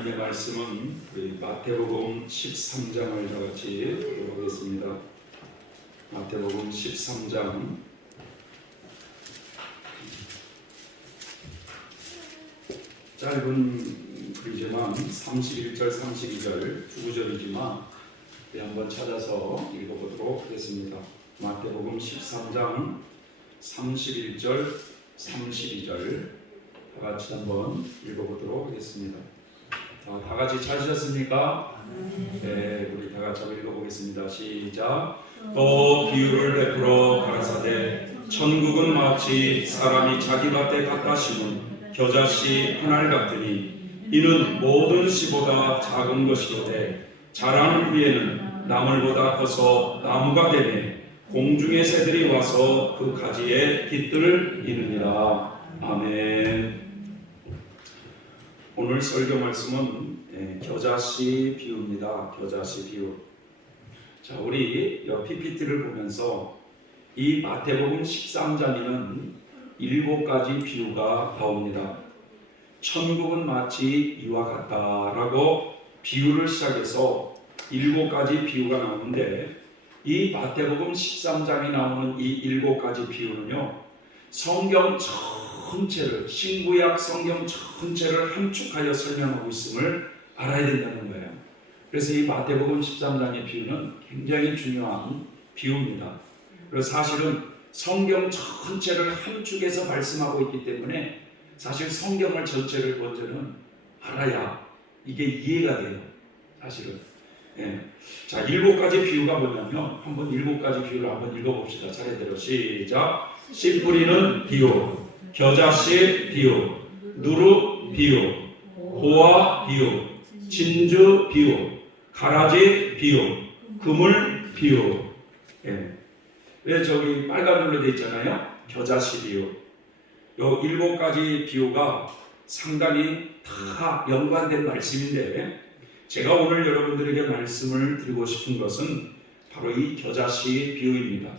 하나님의 말씀은 우리 마태복음 13장을 다 같이 보겠습니다. 마태복음 13장 짧은 글이지만 31절 32절 두 구절이지만 한번 찾아서 읽어보도록 하겠습니다. 마태복음 13장 31절 32절 다 같이 한번 읽어보도록 하겠습니다. 다 같이 찾으셨습니까? 네, 우리 다 같이 한번 읽어보겠습니다. 시작. 또 비유를 베풀어 가라사대 천국은 마치 사람이 자기 밭에 갖다 심은 겨자씨 한 알 같으니 이는 모든 씨보다 작은 것이로되 자란 후에는 나물보다 커서 나무가 되매 공중의 새들이 와서 그 가지에 깃들을 이느니라. 아멘. 오늘 설교 말씀은 겨자씨 비유입니다. 겨자씨 비유. 자, 우리 PPT를 보면서 이 마태복음 13장에는 7가지 비유가 나옵니다. 천국은 마치 이와 같다라고 비유를 시작해서 7가지 비유가 나오는데, 이 마태복음 13장에 나오는 이 7가지 비유는요, 성경 전체를, 신구약 성경 전체를 함축하여 설명하고 있음을 알아야 된다는 거예요. 그래서 이 마태복음 13장의 비유는 굉장히 중요한 비유입니다. 그래서 사실은 성경 전체를 함축해서 말씀하고 있기 때문에 사실 성경을 전체를 먼저는 알아야 이게 이해가 돼요. 사실은. 자, 7가지 비유가 뭐냐면 한번 7가지 비유를 한번 읽어봅시다. 차례대로 시작. 씨 뿌리는 비유, 겨자씨 비유, 누룩 비유, 고아 비유, 진주 비유, 가라지 비유, 그물 비유. 왜 저기 빨간 줄로 되어 있잖아요. 겨자씨 비유. 요 7가지 비유가 상당히 다 연관된 말씀인데, 제가 오늘 여러분들에게 말씀을 드리고 싶은 것은 바로 이 겨자씨 비유입니다.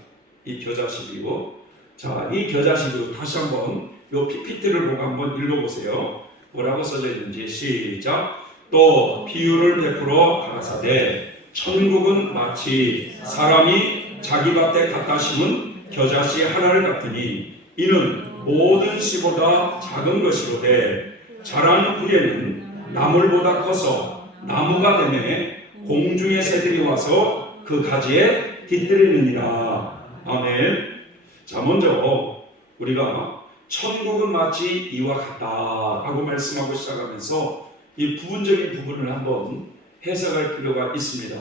이 겨자씨 비유. 자, 이 겨자씨 비유 다시 한번 요 PPT를 보고 한번 읽어보세요. 뭐라고 써져 있는지 시작. 또 비유를 베풀어 가라사대 천국은 마치 사람이 자기 밭에 갖다 심은 겨자씨 하나를 같으니 이는 모든 씨보다 작은 것이로되 자란 후에는 나물보다 커서 나무가 되매 공중의 새들이 와서 그 가지에 깃들이느니라. 아멘. 자, 먼저 우리가 천국은 마치 이와 같다라고 말씀하고 시작하면서 이 부분적인 부분을 한번 해석할 필요가 있습니다.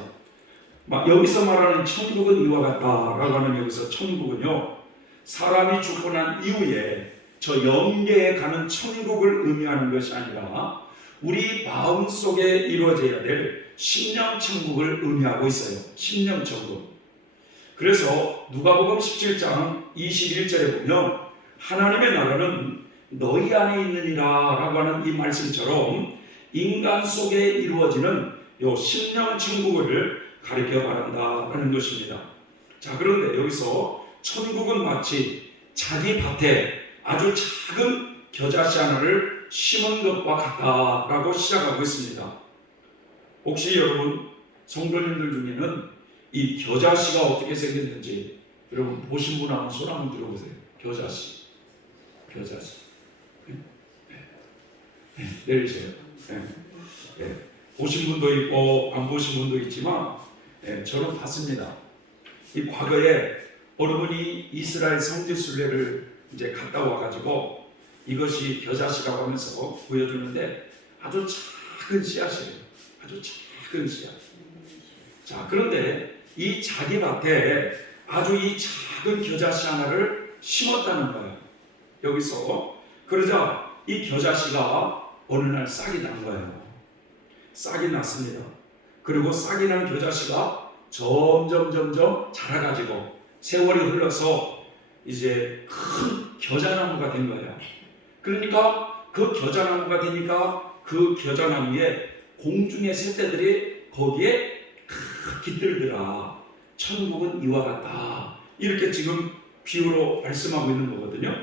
여기서 말하는 천국은 이와 같다라고 하는 여기서 천국은요, 사람이 죽고 난 이후에 저 영계에 가는 천국을 의미하는 것이 아니라 우리 마음속에 이루어져야 될 심령천국을 의미하고 있어요. 심령천국. 그래서 누가복음 17장 21절에 보면 하나님의 나라는 너희 안에 있느니라 라고 하는 이 말씀처럼 인간 속에 이루어지는 요 심령천국을 가리켜 말한다라는 것입니다. 자, 그런데 여기서 천국은 마치 자기 밭에 아주 작은 겨자씨 하나를 심은 것과 같다라고 시작하고 있습니다. 혹시 여러분 성도님들 중에는 이 겨자씨가 어떻게 생겼는지 여러분 보신 분 한번 손 한번 들어보세요. 겨자씨. 내리세요. 보신 분도 있고 안 보신 분도 있지만 저는 봤습니다. 이 과거에 어느 분이 이스라엘 성지순례를 이제 갔다 와가지고 이것이 겨자씨라고 하면서 보여주는데 아주 작은 씨앗이에요. 아주 작은 씨앗. 자, 그런데 이 자기 밭에 아주 이 작은 겨자씨 하나를 심었다는 거예요. 여기서. 그러자 이 겨자씨가 어느 날 싹이 난 거예요. 싹이 났습니다. 그리고 싹이 난 겨자씨가 점점 자라가지고 세월이 흘러서 이제 큰 겨자나무가 된 거예요. 그러니까 그 겨자나무가 되니까 그 겨자나무에 공중의 새떼들이 거기에 깃들더라. 천국은 이와 같다. 이렇게 지금 비유로 말씀하고 있는 거거든요.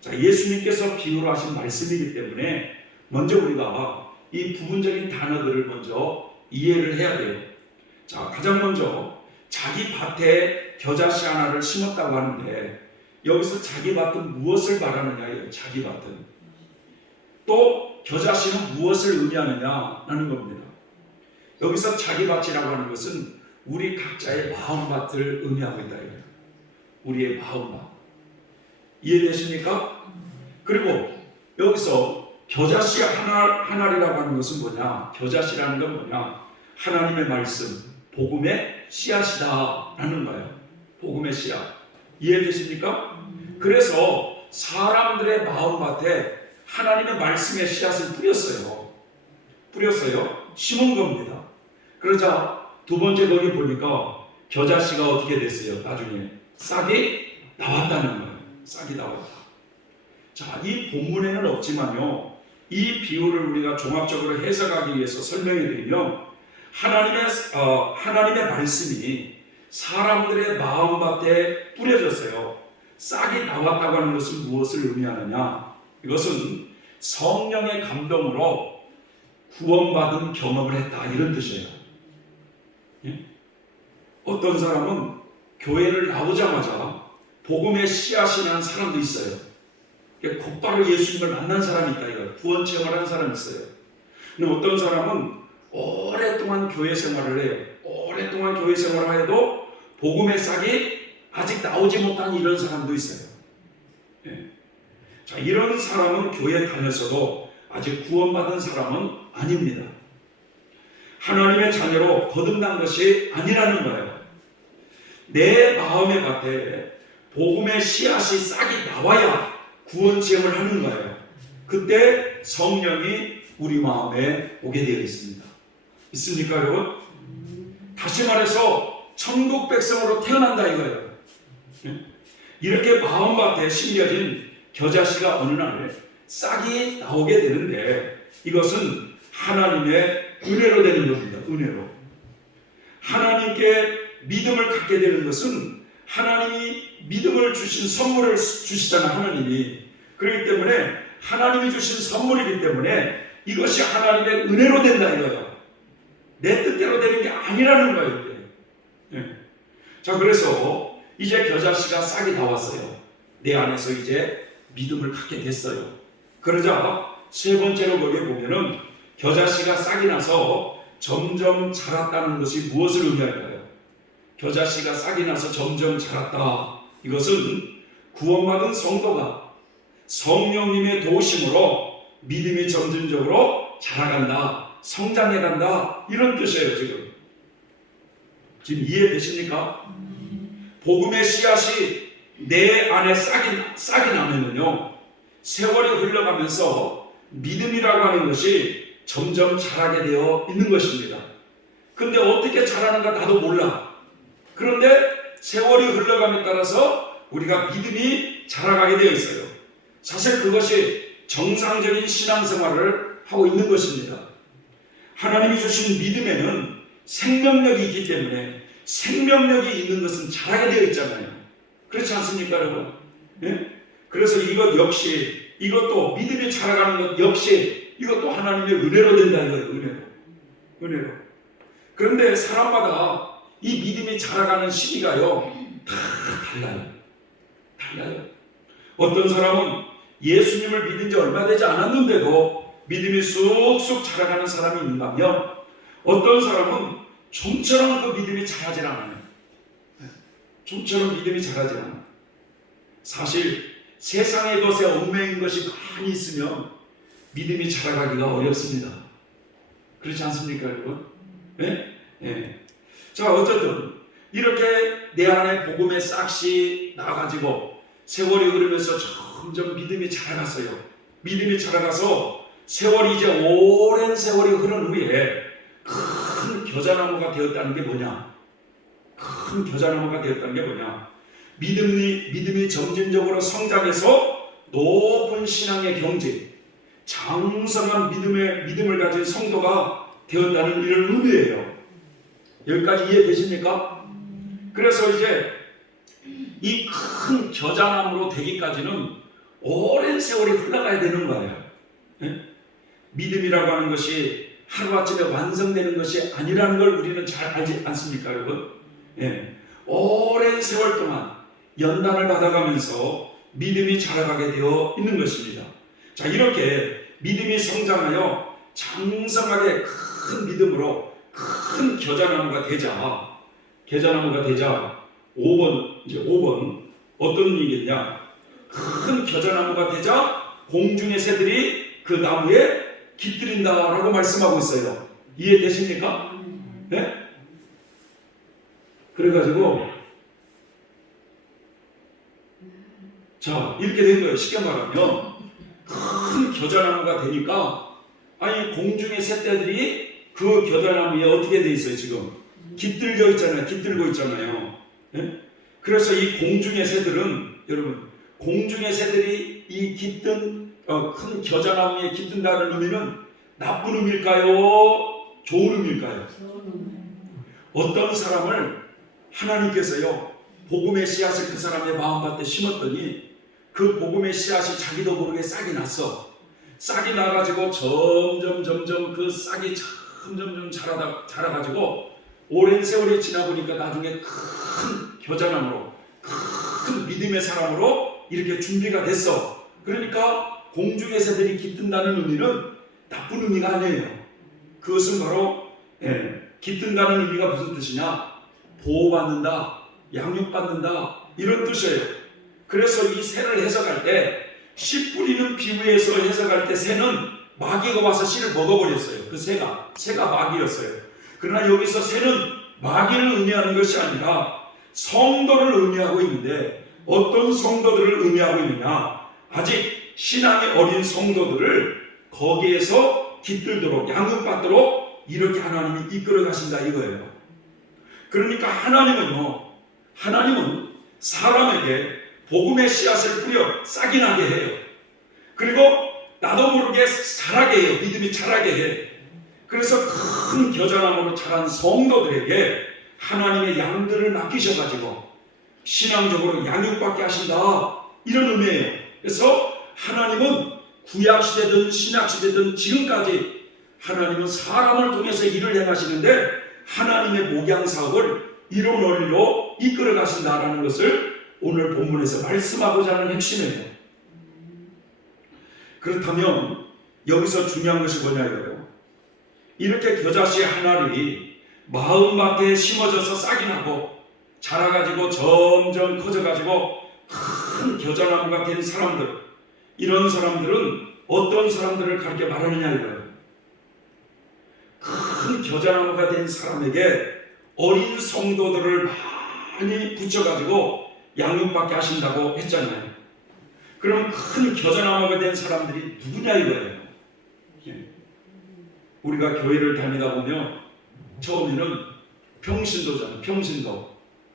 자, 예수님께서 비유로 하신 말씀이기 때문에 먼저 우리가 이 부분적인 단어들을 먼저 이해를 해야 돼요. 자, 가장 먼저 자기 밭에 겨자씨 하나를 심었다고 하는데 여기서 자기 밭은 무엇을 말하느냐예요. 자기 밭은. 또 겨자씨는 무엇을 의미하느냐라는 겁니다. 여기서 자기 밭이라고 하는 것은 우리 각자의 마음밭을 의미하고 있다 이거예요. 우리의 마음밭. 이해되십니까? 그리고 여기서 겨자씨 하나리라고 하는 것은 뭐냐? 겨자씨라는 건 뭐냐? 하나님의 말씀, 복음의 씨앗이다라는 거예요. 복음의 씨앗. 이해되십니까? 그래서 사람들의 마음밭에 하나님의 말씀의 씨앗을 뿌렸어요. 심은 겁니다. 그러자 두 번째 거기 보니까 겨자씨가 어떻게 됐어요? 나중에 싹이 나왔다는 거예요. 싹이 나왔다. 자, 이 본문에는 없지만요, 이 비유를 우리가 종합적으로 해석하기 위해서 설명해 드리면 하나님의 말씀이 사람들의 마음밭에 뿌려졌어요. 싹이 나왔다고 하는 것은 무엇을 의미하느냐? 이것은 성령의 감동으로 구원받은 경험을 했다 이런 뜻이에요. 예? 어떤 사람은 교회를 나오자마자 복음의 씨앗이 난 사람도 있어요. 곧바로 예수님을 만난 사람이 있다 이거예요. 구원 체험을 한 사람이 있어요. 근데 어떤 사람은 오랫동안 교회 생활을 해요. 오랫동안 교회 생활을 해도 복음의 싹이 아직 나오지 못한 이런 사람도 있어요. 예. 자, 이런 사람은 교회에 다녔어도 아직 구원받은 사람은 아닙니다. 하나님의 자녀로 거듭난 것이 아니라는 거예요. 내 마음의 밭에 복음의 씨앗이 싹이 나와야 구원 체험을 하는 거예요. 그때 성령이 우리 마음에 오게 되어 있습니다. 있습니까, 여러분? 다시 말해서 천국 백성으로 태어난다 이거예요. 이렇게 마음밭에 심겨진 겨자씨가 어느 날 싹이 나오게 되는데 이것은 하나님의 은혜로 되는 겁니다. 은혜로. 하나님께 믿음을 갖게 되는 것은 하나님이 믿음을 주신 선물을 주시잖아, 하나님이. 그렇기 때문에 하나님이 주신 선물이기 때문에 이것이 하나님의 은혜로 된다 이거예요. 내 뜻대로 되는 게 아니라는 거예요. 네. 자, 그래서 이제 겨자씨가 싹이 나왔어요. 내 안에서 이제 믿음을 갖게 됐어요. 그러자 세 번째로 거기에 보면은 겨자씨가 싹이 나서 점점 자랐다는 것이 무엇을 의미할까요? 겨자씨가 싹이 나서 점점 자랐다. 이것은 구원받은 성도가 성령님의 도우심으로 믿음이 점진적으로 자라간다, 성장해간다 이런 뜻이에요. 지금 이해되십니까? 복음의 씨앗이 내 안에 싹이 나면은요, 세월이 흘러가면서 믿음이라고 하는 것이 점점 자라게 되어 있는 것입니다. 근데 어떻게 자라는가 나도 몰라. 그런데 세월이 흘러감에 따라서 우리가 믿음이 자라가게 되어 있어요. 사실 그것이 정상적인 신앙생활을 하고 있는 것입니다. 하나님이 주신 믿음에는 생명력이 있기 때문에 생명력이 있는 것은 자라게 되어 있잖아요. 그렇지 않습니까, 여러분? 예? 그래서 이것도 믿음이 자라가는 것 역시 이것도 하나님의 은혜로 된다 이거예요. 은혜로. 그런데 사람마다 이 믿음이 자라가는 시기가요 다 달라요. 어떤 사람은 예수님을 믿은 지 얼마 되지 않았는데도 믿음이 쑥쑥 자라가는 사람이 있는가면 어떤 사람은 좀처럼 그 믿음이 자라지 않아요. 좀처럼 믿음이 자라지 않아요. 사실 세상의 것에 얽매인 것이 많이 있으면 믿음이 자라가기가 어렵습니다. 그렇지 않습니까, 여러분? 네? 네. 자, 어쨌든 이렇게 내 안에 복음의 싹이 나가지고 세월이 흐르면서 점점 믿음이 자라갔어요. 믿음이 자라가서 세월이 이제 오랜 세월이 흐른 후에 큰 겨자나무가 되었다는 게 뭐냐? 큰 겨자나무가 되었다는 게 뭐냐? 믿음이 점진적으로 성장해서 높은 신앙의 경지, 장성한 믿음을 가진 성도가 되었다는 이런 의미예요. 여기까지 이해되십니까? 그래서 이제 이 큰 겨자나무로 되기까지는 오랜 세월이 흘러가야 되는 거예요. 네? 믿음이라고 하는 것이 하루아침에 완성되는 것이 아니라는 걸 우리는 잘 알지 않습니까, 여러분? 예. 오랜 세월 동안 연단을 받아가면서 믿음이 자라가게 되어 있는 것입니다. 자, 이렇게 믿음이 성장하여 장성하게 큰 믿음으로 큰 겨자나무가 되자 5번 어떤 얘기냐? 큰 겨자나무가 되자 공중의 새들이 그 나무에 깃들인다라고 말씀하고 있어요. 이해되십니까? 네? 그래가지고 자, 이렇게 된 거예요. 쉽게 말하면 큰 겨자나무가 되니까 아니 공중의 새떼들이 그 겨자나무에 어떻게 돼 있어요? 지금 깃들고 있잖아요. 네? 그래서 이 공중의 새들은 여러분, 공중의 새들이 이 깃든 큰 겨자나무에 깃든다는 의미는 나쁜 의미일까요? 좋은 의미일까요? 어떤 사람을 하나님께서요 복음의 씨앗을 그 사람의 마음밭에 심었더니 그 복음의 씨앗이 자기도 모르게 싹이 났어. 싹이 나가지고 점점 그 싹이 점점 자라가지고 오랜 세월이 지나 보니까 나중에 큰 겨자나무로, 큰 믿음의 사람으로 이렇게 준비가 됐어. 그러니까 공중의 새들이 깃든다는 의미는 나쁜 의미가 아니에요. 그것은 바로 깃든다는 의미가 무슨 뜻이냐? 보호받는다, 양육받는다, 이런 뜻이에요. 그래서 이 새를 해석할 때 씨 뿌리는 비유에서 해석할 때 새는 마귀가 와서 씨를 먹어버렸어요. 그 새가 마귀였어요. 그러나 여기서 새는 마귀를 의미하는 것이 아니라 성도를 의미하고 있는데, 어떤 성도들을 의미하고 있느냐? 아직 신앙이 어린 성도들을 거기에서 깃들도록 양육받도록 이렇게 하나님이 이끌어 가신다 이거예요. 그러니까 하나님은 사람에게 복음의 씨앗을 뿌려 싹이 나게 해요. 그리고 나도 모르게 자라게 해요. 믿음이 자라게 해. 그래서 큰 겨자나무로 자란 성도들에게 하나님의 양들을 맡기셔가지고 신앙적으로 양육받게 하신다, 이런 의미예요. 그래서 하나님은 구약시대든 신약시대든 지금까지 하나님은 사람을 통해서 일을 행하시는데 하나님의 목양사업을 이룬 원리로 이끌어 가신다라는 것을 오늘 본문에서 말씀하고자 하는 핵심이에요. 그렇다면 여기서 중요한 것이 뭐냐고요? 이렇게 겨자씨 한 알이 마음밭에 심어져서 싹이 나고 자라가지고 점점 커져가지고 큰 겨자나무가 된 사람들, 이런 사람들은 어떤 사람들을 가르쳐 말하느냐 이거예요. 큰 겨자나무가 된 사람에게 어린 성도들을 많이 붙여가지고 양육받게 하신다고 했잖아요. 그럼 큰 겨자나무가 된 사람들이 누구냐 이거예요. 우리가 교회를 다니다 보면 처음에는 평신도잖아요.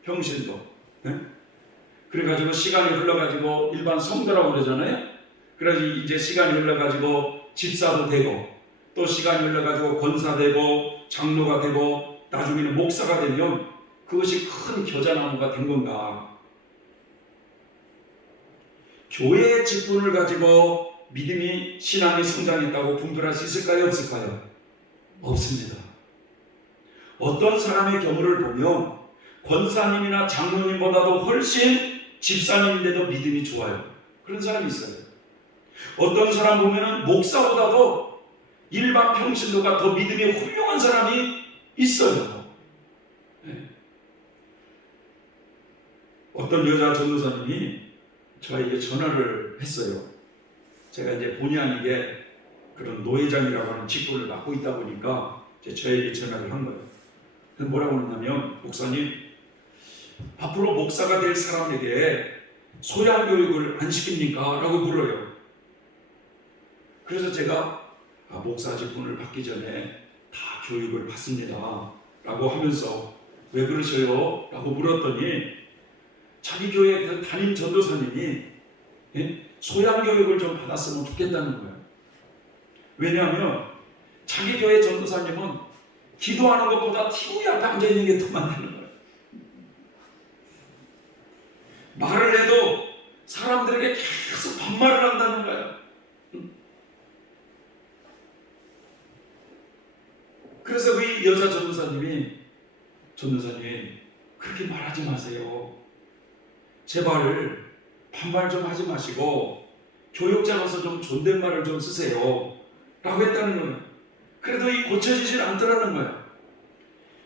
평신도. 네? 그래가지고 시간이 흘러가지고 일반 성도라고 그러잖아요. 그래서 이제 시간이 흘러가지고 집사도 되고, 또 시간이 흘러가지고 권사 되고 장로가 되고 나중에는 목사가 되면 그것이 큰 겨자나무가 된 건가? 교회의 직분을 가지고 믿음이, 신앙이 성장했다고 분별할 수 있을까요? 없을까요? 없습니다. 어떤 사람의 경우를 보면 권사님이나 장로님보다도 훨씬 집사님인데도 믿음이 좋아요. 그런 사람이 있어요. 어떤 사람 보면은 목사보다도 일반 평신도가 더 믿음이 훌륭한 사람이 있어요. 네. 어떤 여자 전도사님이 저에게 전화를 했어요. 제가 이제 본의 아니게 그런 노회장이라고 하는 직분을 맡고 있다 보니까 이제 저에게 전화를 한 거예요. 그래서 뭐라고 그러냐면, 목사님, 앞으로 목사가 될 사람에게 소양 교육을 안 시킵니까? 라고 물어요. 그래서 제가 목사 직분을 받기 전에 다 교육을 받습니다 라고 하면서 왜 그러셔요? 라고 물었더니 자기 교회 그 담임 전도사님이 소양 교육을 좀 받았으면 좋겠다는 거예요. 왜냐하면 자기 교회 전도사님은 기도하는 것보다 TV 앞에 앉아있는 게 더 많다는 거예요. 말을 해도 사람들에게 계속 반말을 한다는 거예요. 이 여자 전도사님이 그렇게 말하지 마세요. 제발 반말 좀 하지 마시고 교역자로서 좀 존댓말을 좀 쓰세요 라고 했다는 거예요. 그래도 이 고쳐지질 않더라는 거예요.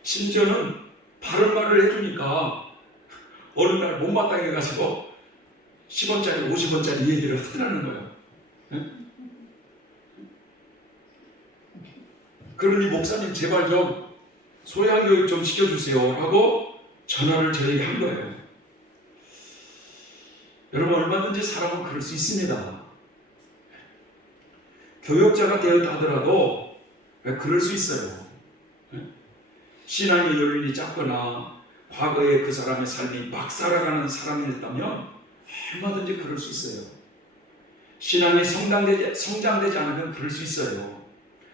심지어는 바른 말을 해주니까 어느 날 못마땅해 가지고 10원짜리 50원짜리 얘기를 하더라는 거예요. 그러니 목사님 제발 좀 소양교육 좀 시켜주세요 하고 전화를 저에게 한 거예요. 여러분, 얼마든지 사람은 그럴 수 있습니다. 교역자가 되었다 하더라도 그럴 수 있어요. 신앙의 연륜이 작거나 과거에 그 사람의 삶이 막 살아가는 사람이었다면 얼마든지 그럴 수 있어요. 신앙이 성장되지 않으면 그럴 수 있어요.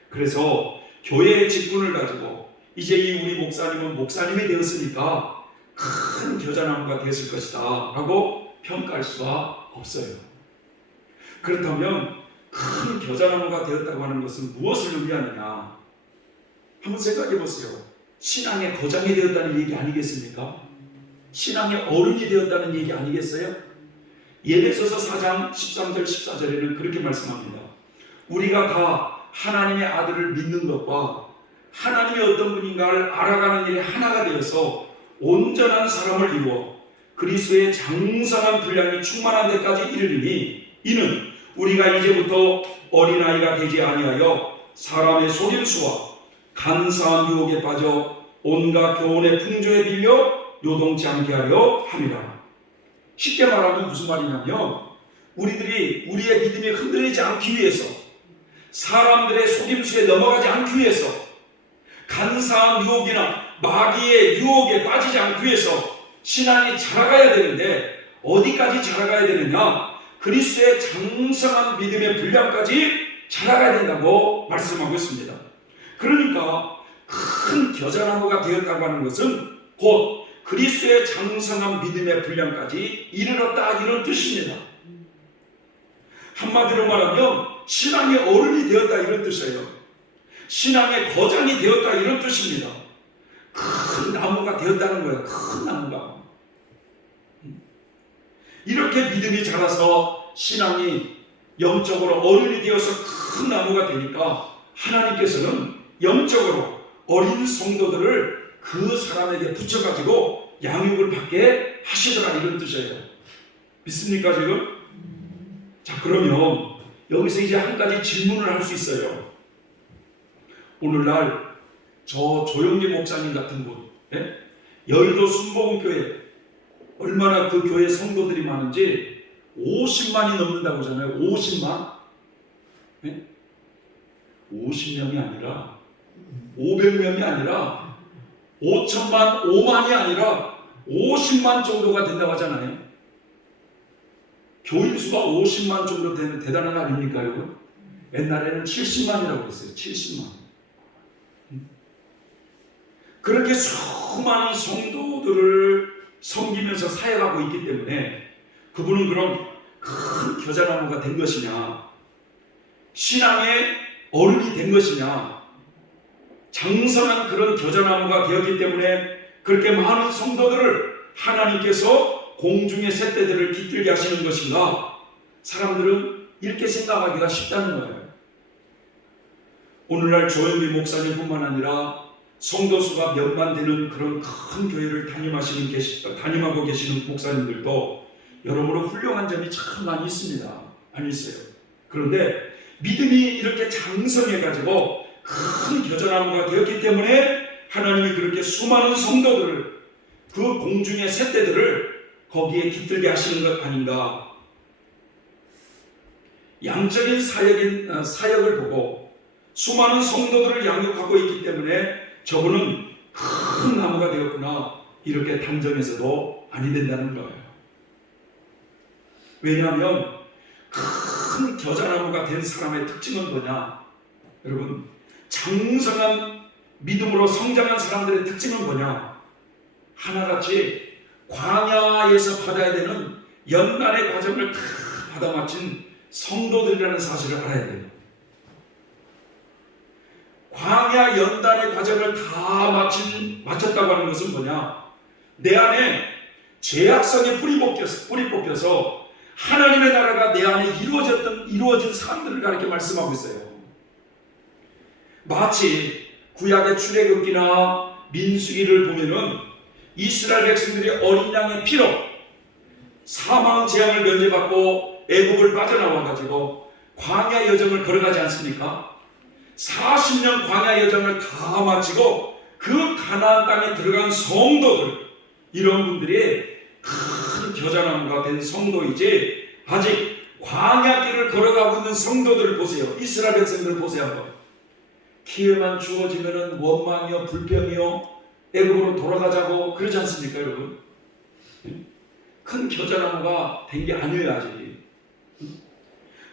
그래서 교회의 직분을 가지고 이제 이 우리 목사님은 목사님이 되었으니까 큰 겨자나무가 되었을 것이다 라고 평가할 수가 없어요. 그렇다면 큰 겨자나무가 되었다고 하는 것은 무엇을 의미하느냐? 한번 생각해 보세요. 신앙의 거장이 되었다는 얘기 아니겠습니까? 신앙의 어른이 되었다는 얘기 아니겠어요? 에베소서 4장 13절 14절에는 그렇게 말씀합니다. 우리가 다 하나님의 아들을 믿는 것과 하나님이 어떤 분인가를 알아가는 일에 하나가 되어서 온전한 사람을 이루어 그리스도의 장성한 분량이 충만한 데까지 이르리니 이는 우리가 이제부터 어린아이가 되지 아니하여 사람의 속임수와 간사한 유혹에 빠져 온갖 교훈의 풍조에 빌려 요동치 않게 하려 함이라. 쉽게 말하면 무슨 말이냐면 우리들이 우리의 믿음이 흔들리지 않기 위해서, 사람들의 속임수에 넘어가지 않기 위해서, 간사한 유혹이나 마귀의 유혹에 빠지지 않기 위해서 신앙이 자라가야 되는데 어디까지 자라가야 되느냐? 그리스도의 장성한 믿음의 분량까지 자라가야 된다고 말씀하고 있습니다. 그러니까 큰 겨자나무가 되었다고 하는 것은 곧 그리스도의 장성한 믿음의 분량까지 이르렀다 이런 뜻입니다. 한마디로 말하면 신앙의 어른이 되었다 이런 뜻이에요. 신앙의 거장이 되었다 이런 뜻입니다. 큰 나무가 되었다는 거예요. 큰 나무가. 이렇게 믿음이 자라서 신앙이 영적으로 어른이 되어서 큰 나무가 되니까 하나님께서는 영적으로 어린 성도들을 그 사람에게 붙여가지고 양육을 받게 하시더라 이런 뜻이에요. 믿습니까 지금? 자, 그러면 여기서 이제 한 가지 질문을 할 수 있어요. 오늘날 저 조영기 목사님 같은 분, 여의도 순복음교회 얼마나 그 교회 성도들이 많은지 50만이 넘는다고 하잖아요. 50만? 50명이 아니라 500명이 아니라 5천만, 5만이 아니라 50만 정도가 된다고 하잖아요. 교인 수가 50만 정도 되면 대단한 거 아닙니까 여러분? 옛날에는 70만이라고 그랬어요. 70만. 그렇게 수많은 성도들을 섬기면서 사역하고 있기 때문에 그분은 그럼 큰 겨자나무가 된 것이냐, 신앙의 어른이 된 것이냐, 장성한 그런 겨자나무가 되었기 때문에 그렇게 많은 성도들을 하나님께서 공중의 새떼들을 깃들게 하시는 것인가? 사람들은 이렇게 생각하기가 쉽다는 거예요. 오늘날 조영기 목사님뿐만 아니라 성도 수가 몇만 되는 그런 큰 교회를 담임하고 계시는 목사님들도 여러모로 훌륭한 점이 참 많이 있습니다. 많이 있어요. 그런데 믿음이 이렇게 장성해가지고 큰 겨자나무가 되었기 때문에 하나님이 그렇게 수많은 성도들을, 그 공중의 새떼들을 거기에 깃들게 하시는 것 아닌가. 양적인 사역을 보고 수많은 성도들을 양육하고 있기 때문에 저분은 큰 나무가 되었구나 이렇게 단정해서도 아니 된다는 거예요. 왜냐하면 큰 겨자나무가 된 사람의 특징은 뭐냐? 여러분, 장성한 믿음으로 성장한 사람들의 특징은 뭐냐? 하나같이 광야에서 받아야 되는 연단의 과정을 다 받아 마친 성도들이라는 사실을 알아야 돼요. 광야 연단의 과정을 다 마쳤다고 하는 것은 뭐냐? 내 안에 죄악성의 뿌리 뽑혀서 하나님의 나라가 내 안에 이루어진 사람들을 가리켜 말씀하고 있어요. 마치 구약의 출애굽기나 민수기를 보면은 이스라엘 백성들이 어린 양의 피로 사망 재앙을 면제받고 애굽을 빠져나와 가지고 광야 여정을 걸어가지 않습니까? 40년 광야 여정을 다 마치고 그 가나안 땅에 들어간 성도들, 이런 분들이 큰 겨자나무가 된 성도이지, 아직 광야길을 걸어가고 있는 성도들을 보세요. 이스라엘 백성들을 보세요. 한번. 기회만 주어지면은 원망이요 불평이요 애굽으로 돌아가자고 그러지 않습니까, 여러분? 큰 겨자나무가 된 게 아니에요, 아직.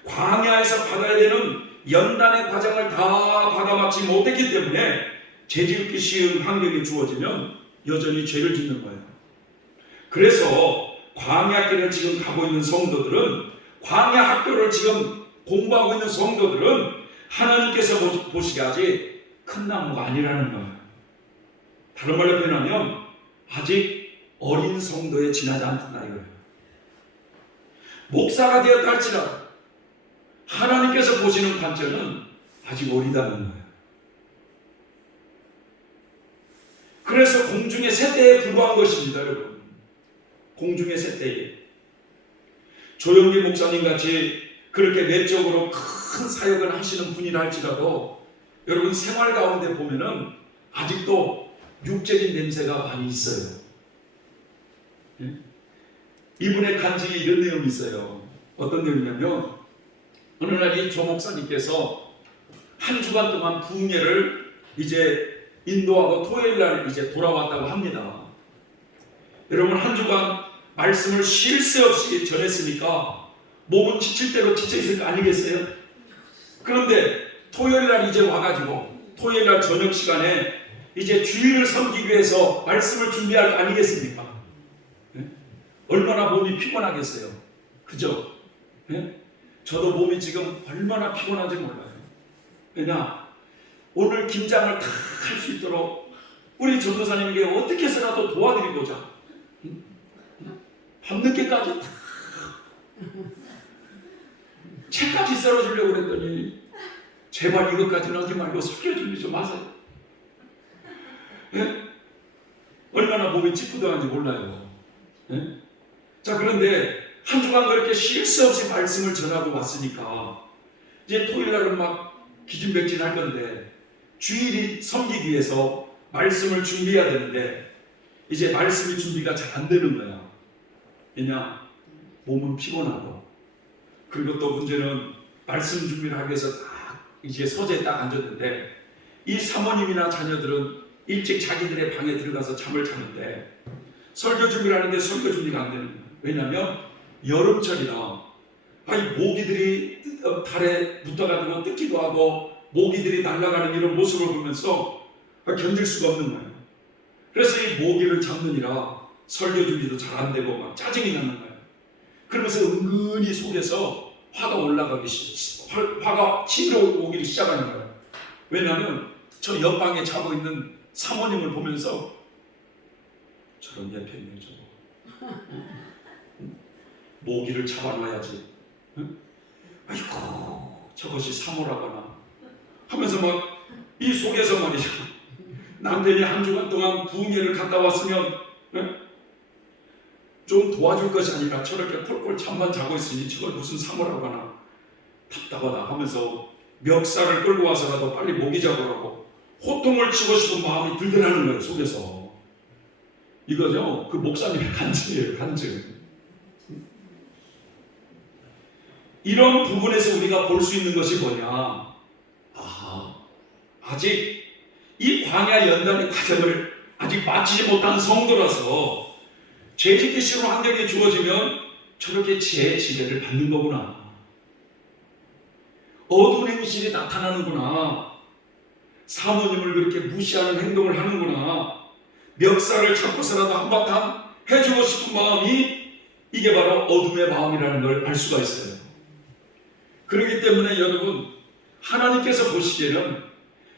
광야에서 받아야 되는 연단의 과정을 다 받아맞지 못했기 때문에 죄짓기 쉬운 환경이 주어지면 여전히 죄를 짓는 거예요. 그래서 광야길을 지금 가고 있는 성도들은, 광야 학교를 지금 공부하고 있는 성도들은 하나님께서 보시기에 아직 큰 나무가 아니라는 거예요. 다른 말로 표현하면 아직 어린 성도에 지나지 않는다 이거예요. 목사가 되었다 할지라도 하나님께서 보시는 관점은 아직 어리다는 거예요. 그래서 공중의 새떼에 불과한 것입니다, 여러분. 공중의 새떼에. 조영기 목사님 같이 그렇게 외적으로 큰 사역을 하시는 분이라 할지라도 여러분 생활 가운데 보면은 아직도 육적인 냄새가 많이 있어요. 이분의 간증에 이런 내용이 있어요. 어떤 내용이냐면, 어느 날 이 조 목사님께서 한 주간 동안 부흥회를 이제 인도하고 토요일 날 이제 돌아왔다고 합니다. 여러분 한 주간 말씀을 쉴 새 없이 전했으니까 몸은 지칠 대로 지쳐 있을 거 아니겠어요? 그런데 토요일 날 이제 와가지고 토요일 날 저녁 시간에 이제 주일을 섬기기 위해서 말씀을 준비할 거 아니겠습니까? 네? 얼마나 몸이 피곤하겠어요. 그죠? 네? 저도 몸이 지금 얼마나 피곤한지 몰라요. 왜냐? 오늘 김장을 다 할 수 있도록 우리 전도사님에게 어떻게 해서라도 도와드리고자 밤늦게까지 다 책까지 썰어주려고 그랬더니 제발 이것까지는 하지 말고 설교 준비 좀 하세요. 예? 얼마나 몸이 찌뿌둥한지 몰라요. 예? 자, 그런데 한 주간 그렇게 쉴 새 없이 말씀을 전하고 왔으니까 이제 토요일 날은 막 기진맥진 할 건데 주일이 섬기기 위해서 말씀을 준비해야 되는데 이제 말씀이 준비가 잘 안 되는 거야. 왜냐? 몸은 피곤하고, 그리고 또 문제는 말씀 준비를 하기 위해서 딱 이제 서재에 딱 앉았는데 이 사모님이나 자녀들은 일찍 자기들의 방에 들어가서 잠을 자는데 설교 준비를 하는데 설교 준비가 안 되는 거야. 왜냐하면 여름철이라 모기들이 달에 붙어가지고 뜯기도 하고 모기들이 날아가는 이런 모습을 보면서 견딜 수가 없는 거예요. 그래서 이 모기를 잡느니라 설교 준비도 잘 안 되고 막 짜증이 나는 거예요. 그러면서 은근히 속에서 화가 화가 치밀어 오기 시작하는 거예요. 왜냐하면 저 옆방에 자고 있는 사모님을 보면서 저런 예편네 저거 모기를 잡아놔야지. 응? 아이고 저것이 사모라거나 하면서 막 이 속에서 말이죠. 남편이 한 주간 동안 부흥회를 갔다 왔으면 좀 도와줄 것이 아니라 저렇게 콜콜 잠만 자고 있으니 저걸 무슨 사모라고 하나 답답하다 하면서 멱살을 끌고 와서라도 빨리 모기 잡으라고 호통을 치고 싶은 마음이 들더라는 거예요, 속에서. 이거죠, 그 목사님의 간증이에요, 간증. 이런 부분에서 우리가 볼 수 있는 것이 뭐냐? 아직 이 광야 연단의 과정을 아직 마치지 못한 성도라서 죄짓기 쉬운 환경이 주어지면 저렇게 죄의 지배를 받는 거구나. 어두운 행실이 나타나는구나. 사모님을 그렇게 무시하는 행동을 하는구나. 멱살을 잡고서라도 한바탕 해주고 싶은 마음이 이게 바로 어둠의 마음이라는 걸 알 수가 있어요. 그렇기 때문에 여러분, 하나님께서 보시기에는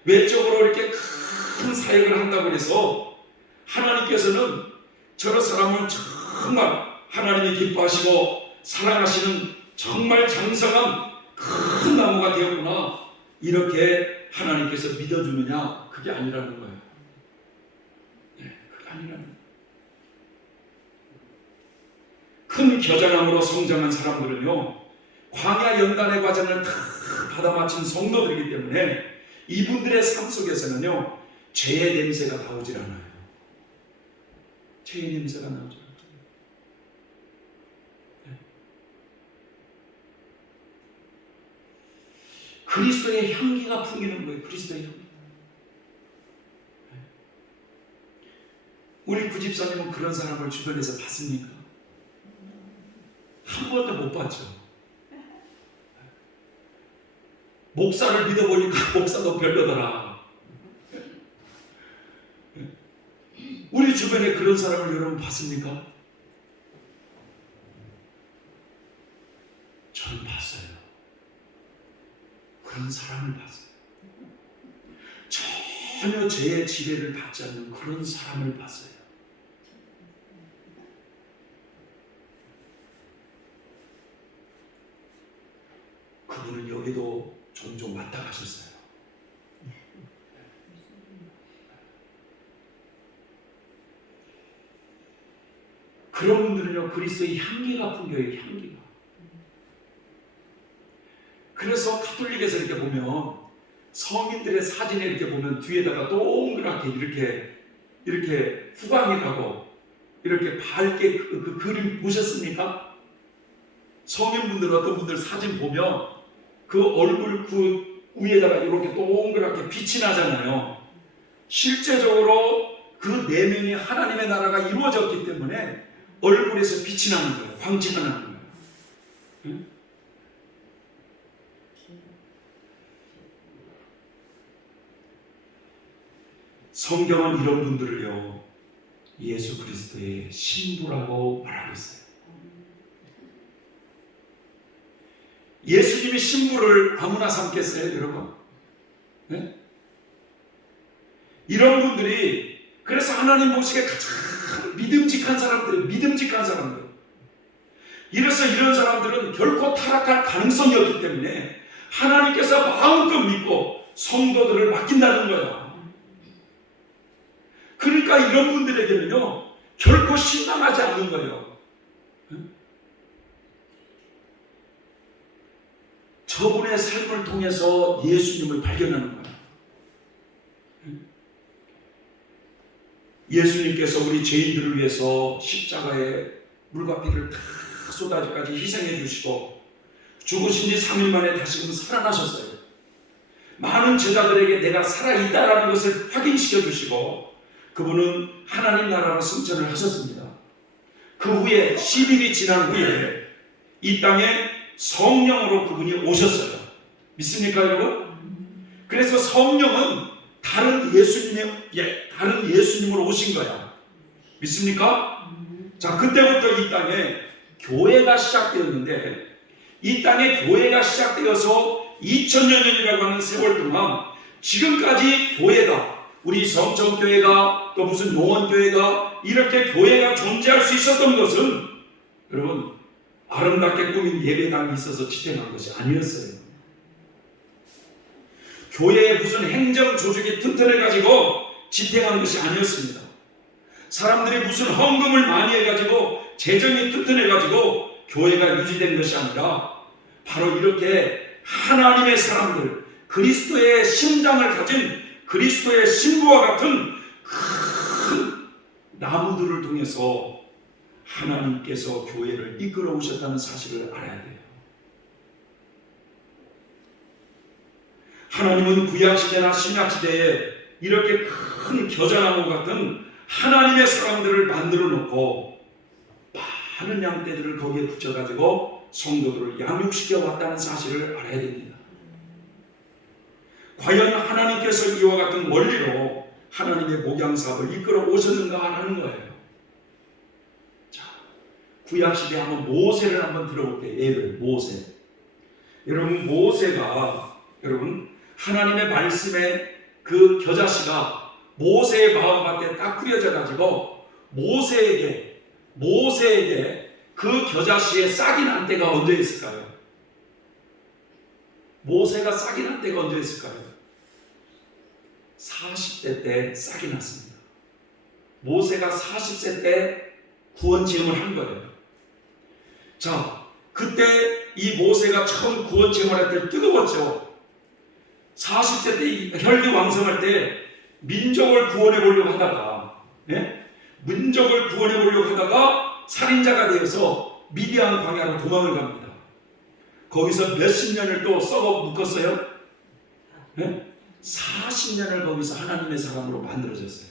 외적으로 이렇게 큰 사역을 한다고 해서 하나님께서는 저런 사람을 정말 하나님이 기뻐하시고 사랑하시는 정말 장성한 큰 나무가 되었구나, 이렇게 하나님께서 믿어주느냐? 그게 아니라는 거예요. 그게 아니라는 거예요. 큰 겨자나무로 성장한 사람들은요, 광야 연단의 과정을 다 받아 마친 성도들이기 때문에 이분들의 삶 속에서는요, 죄의 냄새가 나오질 않아요. 죄의 냄새가 나오질 않아요. 그리스도의 향기가 풍기는 거예요. 그리스도의 향기. 우리 구집사님은 그런 사람을 주변에서 봤습니까? 한 번도 못 봤죠. 목사를 믿어보니까 목사도 별로더라. 우리 주변에 그런 사람을 여러분 봤습니까? 저는 봤어요. 그런 사람을 봤어요. 전혀 죄의 지배를 받지 않는 그런 사람을 봤어요. 그분은 여기도 종종 왔다 가셨어요. 그런 분들은요, 그리스도의 향기가 풍겨요. 향기가. 그래서 가톨릭에서 이렇게 보면 성인들의 사진에 이렇게 보면 뒤에다가 동그랗게 이렇게 후광이 가고 이렇게 밝게 그 그림 보셨습니까? 성인분들 어떤 분들 사진 보면 그 얼굴 그 위에다가 이렇게 동그랗게 빛이 나잖아요. 실제적으로 그 내면이 하나님의 나라가 이루어졌기 때문에 얼굴에서 빛이 나는 거예요. 광채가 나는 거예요. 응? 성경은 이런 분들을요, 예수 그리스도의 신부라고 말하고 있어요. 예수님이 신부를 아무나 삼겠어요, 여러분? 네? 이런 분들이 그래서 하나님 보시기에 가장 믿음직한 사람들이에요. 믿음직한 사람들. 이래서 이런 사람들은 결코 타락할 가능성이 없기 때문에 하나님께서 마음껏 믿고 성도들을 맡긴다는 거예요. 그러니까 이런 분들에게는요, 결코 실망하지 않는 거예요. 저분의 삶을 통해서 예수님을 발견하는 거예요. 예수님께서 우리 죄인들을 위해서 십자가에 물과 피를 다 쏟아지까지 희생해 주시고 죽으신 지 3일 만에 다시금 살아나셨어요. 많은 제자들에게 내가 살아있다라는 것을 확인시켜 주시고 그분은 하나님 나라로 승천을 하셨습니다. 그 후에 10일이 지난 후에 이 땅에 성령으로 그분이 오셨어요. 믿습니까, 여러분? 그래서 성령은 다른 예수님으로 오신 거야. 믿습니까? 자, 그때부터 이 땅에 교회가 시작되었는데 이 땅에 교회가 시작되어서 2000여 년이라고 하는 세월 동안 지금까지 교회가 우리 성천교회가 또 무슨 용원교회가 이렇게 교회가 존재할 수 있었던 것은 여러분 아름답게 꾸민 예배당이 있어서 지탱한 것이 아니었어요. 교회의 무슨 행정 조직이 튼튼해가지고 지탱한 것이 아니었습니다. 사람들이 무슨 헌금을 많이 해가지고 재정이 튼튼해가지고 교회가 유지된 것이 아니라 바로 이렇게 하나님의 사람들, 그리스도의 심장을 가진 그리스도의 신부와 같은 큰 나무들을 통해서 하나님께서 교회를 이끌어 오셨다는 사실을 알아야 돼요. 하나님은 구약시대나 신약시대에 이렇게 큰 겨자나무 같은 하나님의 사람들을 만들어 놓고 많은 양떼들을 거기에 붙여가지고 성도들을 양육시켜 왔다는 사실을 알아야 됩니다. 과연 하나님께서 이와 같은 원리로 하나님의 목양사업을 이끌어 오셨는가 하는 거예요. 자, 구약시대에 한번 모세를 한번 들어볼게요. 예를 모세. 여러분 모세가 여러분 하나님의 말씀에 그 겨자씨가 모세의 마음밭에 딱 뿌려져 가지고 모세에게 그 겨자씨의 싹이 난 때가 언제 있을까요? 모세가 싹이 난 때가 언제 있을까요? 40대 때 싹이 났습니다. 모세가 40세 때 구원 체험을 한 거예요. 자, 그때 이 모세가 처음 구원 체험할 때 뜨거웠죠. 40세 때 혈기왕성할 때 민족을 구원해 보려고 하다가, 민족을 구원해 보려고 하다가 살인자가 되어서 미디안 광야로 도망을 갑니다. 거기서 몇십 년을 또 썩어 묶었어요. 40년을 거기서 하나님의 사람으로 만들어졌어요.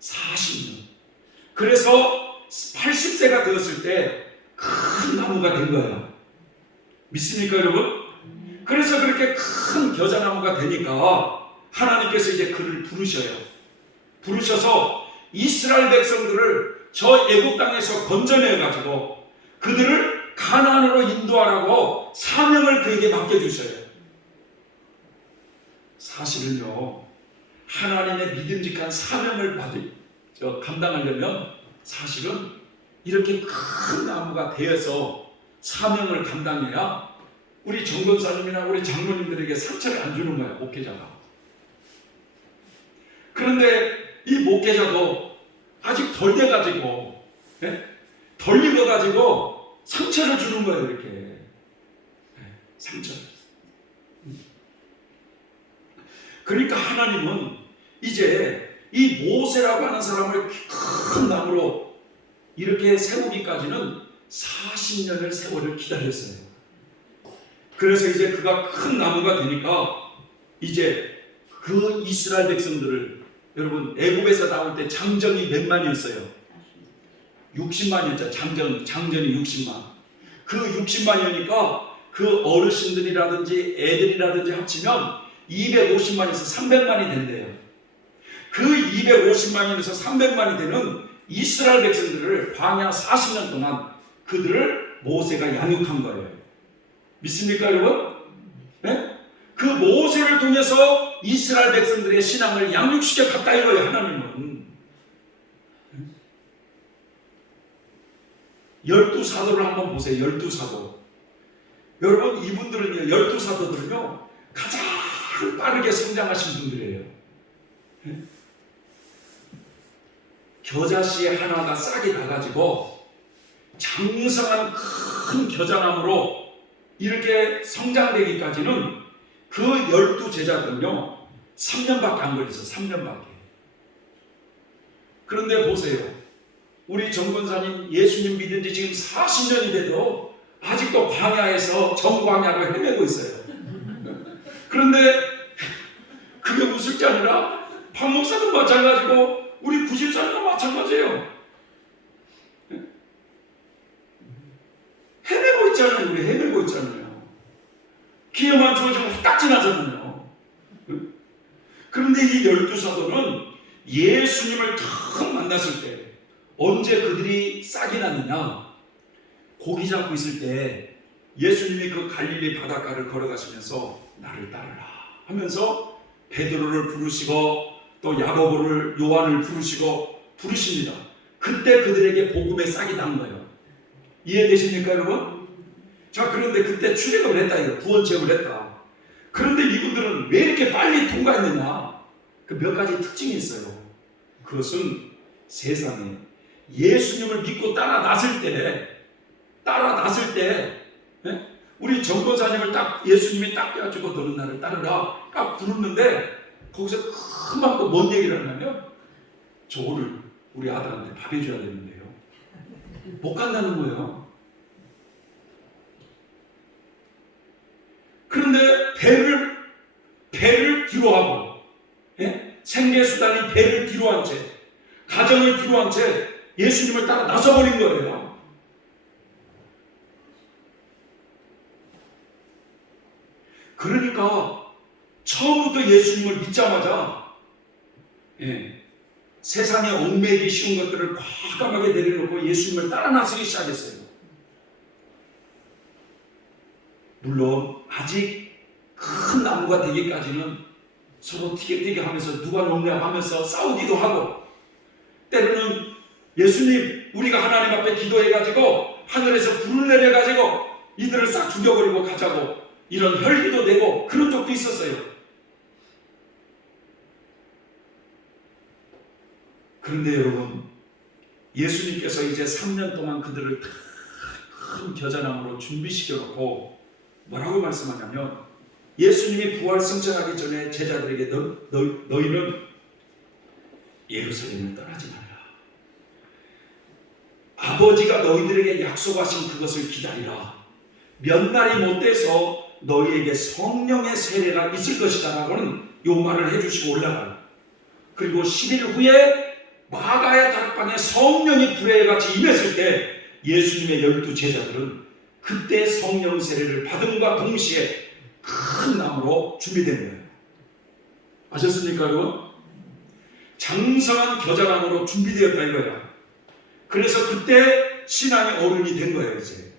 40년. 그래서 80세가 되었을 때 큰 나무가 된 거예요. 믿습니까, 여러분? 그래서 그렇게 큰 겨자나무가 되니까 하나님께서 이제 그를 부르셔요. 부르셔서 이스라엘 백성들을 저 애국 땅에서 건져내 가지고 그들을 가나안으로 인도하라고 사명을 그에게 맡겨주셔요. 사실은요, 하나님의 믿음직한 사명을 감당하려면 사실은 이렇게 큰 나무가 되어서 사명을 감당해야 우리 정권사님이나 우리 장로님들에게 상처를 안 주는 거야, 목회자가. 그런데 이 목회자도 아직 덜 돼가지고, 덜 익어가지고 상처를 주는 거예요, 이렇게. 상처를. 그러니까 하나님은 이제 이 모세라고 하는 사람을 큰 나무로 이렇게 세우기까지는 40년을 세월을 기다렸어요. 그래서 이제 그가 큰 나무가 되니까 이제 그 이스라엘 백성들을, 여러분 애굽에서 나올 때 장정이 몇 만이었어요? 60만이었죠. 장전이 60만. 그 60만이니까 그 어르신들이라든지 애들이라든지 합치면 250만에서 300만이 된대요. 그 250만에서 300만이 되는 이스라엘 백성들을 광야 40년 동안 그들을 모세가 양육한 거예요. 믿습니까, 여러분? 그 모세를 통해서 이스라엘 백성들의 신앙을 양육시켜 갔다 이거예요, 하나님은. 12사도를 한번 보세요. 12사도. 여러분, 이분들은요, 12사도들은요 가장 빠르게 성장하신 분들이에요. 겨자씨 하나가 싹이 나가지고 장성한 큰 겨자나무로 이렇게 성장되기까지는 그 12제자들은요 3년밖에 안 걸렸어요. 3년밖에. 그런데 보세요, 우리 정권사님 예수님 믿은 지 지금 40년이 돼도 아직도 광야에서 정광야로 헤매고 있어요. 그런데 그게 웃을 게 아니라 박 목사도 마찬가지고 우리 구집사님도 마찬가지예요. 헤매고 있잖아요. 우리 헤매고 있잖아요. 기회만 주어지면 후딱 지나잖아요. 그런데 이 12사도는 예수님을 처음 만났을 때 언제 그들이 싹이 났느냐, 고기 잡고 있을 때 예수님이 그 갈릴리 바닷가를 걸어가시면서 나를 따르라 하면서 베드로를 부르시고 또 야고보를, 요한을 부르십니다. 그때 그들에게 복음의 싹이 난 거예요. 이해되십니까, 여러분? 자, 그런데 그때 출애굽을 했다, 이거 구원 체험을 했다. 그런데 이분들은 왜 이렇게 빨리 통과했느냐? 그 몇 가지 특징이 있어요. 그것은 세상에 예수님을 믿고 따라 났을 때, 우리 정권사님을 딱 예수님이 딱 껴가지고 너는 나를 따르라 딱 부르는데 거기서 금방 또 뭔 얘기를 하냐면 저 오늘 우리 아들한테 밥 해줘야 되는데요. 못 간다는 거예요. 그런데 배를 뒤로 하고, 생계수단인 배를 뒤로 한 채, 가정을 뒤로 한 채 예수님을 따라 나서버린 거예요. 그러니까 처음부터 예수님을 믿자마자 세상에 얽매이기 쉬운 것들을 과감하게 내려놓고 예수님을 따라 나서기 시작했어요. 물론 아직 큰 나무가 되기까지는 서로 티격태격 하면서 누가 높냐 하면서 싸우기도 하고, 때로는 예수님 우리가 하나님 앞에 기도해가지고 하늘에서 불을 내려가지고 이들을 싹 죽여버리고 가자고 이런 혈기도 내고 그런 적도 있었어요. 그런데 여러분, 예수님께서 이제 3년 동안 그들을 큰 겨자나무로 준비시켜놓고 뭐라고 말씀하냐면, 예수님이 부활 승천하기 전에 제자들에게 너희는 예루살렘을 떠나지 말라. 아버지가 너희들에게 약속하신 그것을 기다리라. 몇 날이 못 돼서 너희에게 성령의 세례가 있을 것이다 라고는 요 말을 해주시고 올라가요. 그리고 10일 후에 마가의 다락방에 성령이 불의같이 임했을 때 예수님의 12 제자들은 그때 성령 세례를 받음과 동시에 큰 나무로 준비된 거예요. 아셨습니까 여러분? 장성한 겨자나무로 준비되었다 이거야. 그래서 그때 신앙의 어른이 된 거예요 이제.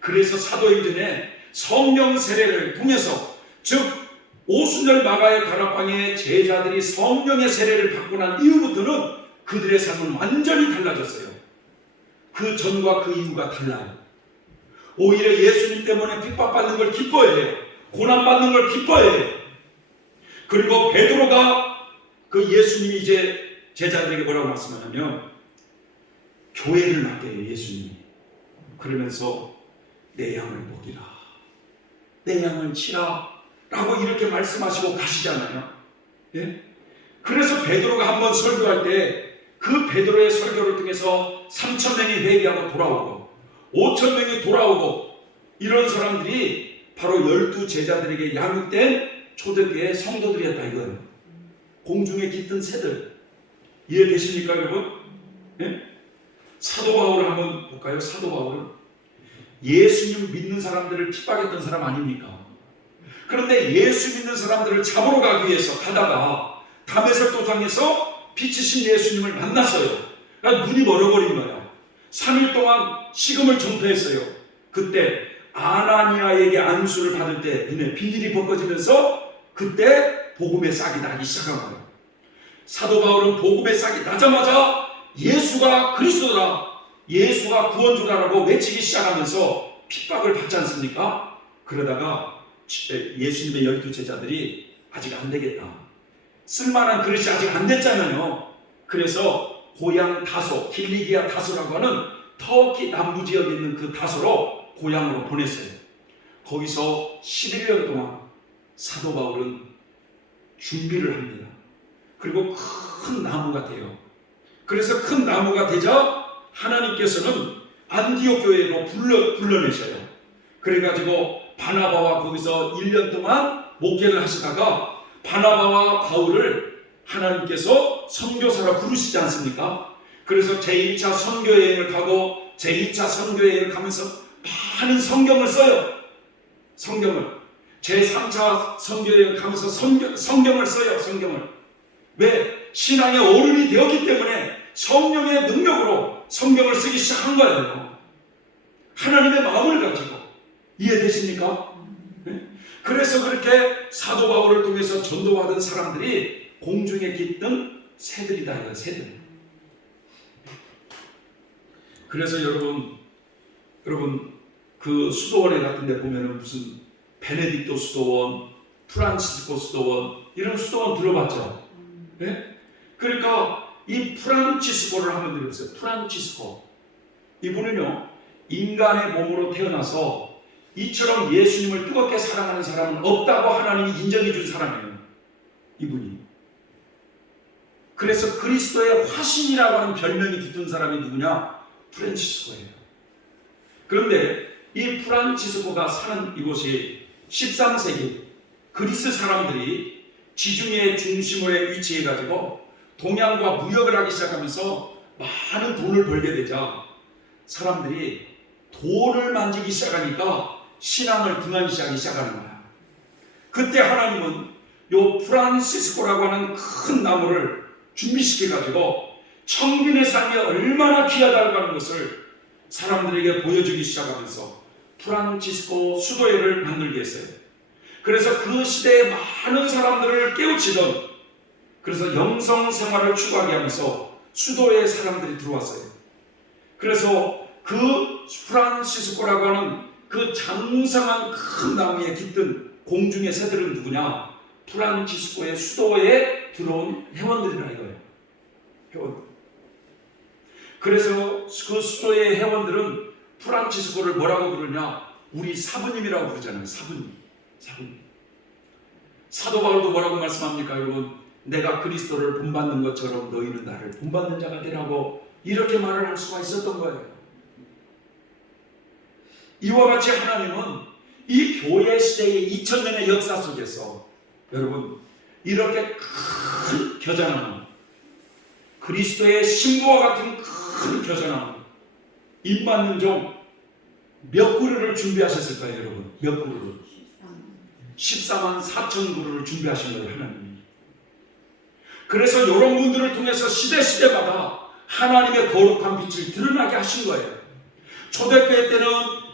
그래서 사도행전에 성령 세례를 통해서, 즉 오순절 마가의 다락방에 제자들이 성령의 세례를 받고 난 이후부터는 그들의 삶은 완전히 달라졌어요. 그 전과 그 이후가 달라요. 오히려 예수님 때문에 핍박받는 걸 기뻐해요. 고난받는 걸 기뻐해요. 그리고 베드로가 그 예수님이 이제 제자들에게 뭐라고 말씀하냐면, 교회를 맡겨요 예수님이. 그러면서 내 양을 먹이라, 내 양을 치라 라고 이렇게 말씀하시고 가시잖아요. 예? 그래서 베드로가 한번 설교할 때 그 베드로의 설교를 통해서 3,000명이 회개하고 돌아오고 5,000명이 돌아오고, 이런 사람들이 바로 12 제자들에게 양육된 초대교회 성도들이었다 이거예요. 공중에 깃든 새들. 이해되십니까 여러분? 예? 사도 바울을 한번 볼까요? 사도 바울은 예수님 믿는 사람들을 핍박했던 사람 아닙니까? 그런데 예수 믿는 사람들을 잡으러 가기 위해서 가다가 다메섹 도상에서 빛이신 예수님을 만났어요. 그러니까 눈이 멀어버린 거예요. 3일 동안 식음을 전폐했어요. 그때 아나니아에게 안수를 받을 때 눈에 비닐이 벗겨지면서 그때 복음의 싹이 나기 시작한 거예요. 사도 바울은 복음의 싹이 나자마자 예수가 그리스도다, 예수가 구원주다라고 외치기 시작하면서 핍박을 받지 않습니까? 그러다가 예수님의 12 제자들이 아직 안 되겠다, 쓸만한 그릇이 아직 안 됐잖아요. 그래서 고향 다소, 길리기아 다소라고 하는 터키 남부 지역에 있는 그 다소로 고향으로 보냈어요. 거기서 11년 동안 사도 바울은 준비를 합니다. 그리고 큰 나무가 돼요. 그래서 큰 나무가 되자 하나님께서는 안디옥 교회로 불러내셔요. 그래가지고 바나바와 거기서 1년 동안 목회를 하시다가 바나바와 바울을 하나님께서 선교사로 부르시지 않습니까? 그래서 제1차 선교여행을 가고 제2차 선교여행을 가면서 많은 성경을 써요. 성경을. 제3차 선교여행을 가면서 성경을 써요. 성경을. 왜? 신앙의 어른이 되었기 때문에 성령의 능력으로 성경을 쓰기 시작한 거예요. 하나님의 마음을 가지고. 이해되십니까? 네? 그래서 그렇게 사도 바울을 통해서 전도받은 사람들이 공중에 깃든 새들이다 이거예요. 새들. 그래서 여러분 그 수도원에 같은 데 보면은 무슨 베네딕토 수도원, 프란치스코 수도원, 이런 수도원 들어봤죠? 네? 그러니까 이 프란치스코를 한번 들어보세요. 프란치스코. 이분은요, 인간의 몸으로 태어나서 이처럼 예수님을 뜨겁게 사랑하는 사람은 없다고 하나님이 인정해 준 사람이에요. 이분이. 그래서 그리스도의 화신이라고 하는 별명이 붙은 사람이 누구냐? 프란치스코예요. 그런데 이 프란치스코가 사는 이곳이 13세기 그리스 사람들이 지중해 중심에 위치해가지고 동양과 무역을 하기 시작하면서 많은 돈을 벌게 되자 사람들이 돌을 만지기 시작하니까 신앙을 등한시하기 시작하는 거야. 그때 하나님은 요 프란시스코라고 하는 큰 나무를 준비시켜가지고 청빈의 삶이 얼마나 귀하다고 하는 것을 사람들에게 보여주기 시작하면서 프란치스코 수도회를 만들게 했어요. 그래서 그 시대에 많은 사람들을 깨우치던, 그래서 영성 생활을 추구하게 하면서 수도에 사람들이 들어왔어요. 그래서 그 프란시스코라고 하는 그 장성한 큰 나무에 깃든 공중의 새들은 누구냐? 프란시스코의 수도에 들어온 회원들이라 이거예요. 회원들. 그래서 그 수도의 회원들은 프란시스코를 뭐라고 부르냐? 우리 사부님이라고 부르잖아요. 사부님. 사도 바울도 뭐라고 말씀합니까, 여러분? 내가 그리스도를 본받는 것처럼 너희는 나를 본받는 자가 되라고 이렇게 말을 할 수가 있었던 거예요. 이와 같이 하나님은 이 교회 시대의 2000년의 역사 속에서 여러분 이렇게 큰 겨자나무, 그리스도의 신부와 같은 큰 겨자나무, 입맞는 종 몇 그루를 준비하셨을까요, 여러분? 몇 그루를? 14만 4천 그루를 준비하신 거예요, 하나님이. 그래서 이런 분들을 통해서 시대마다 하나님의 거룩한 빛을 드러나게 하신 거예요. 초대교회 때는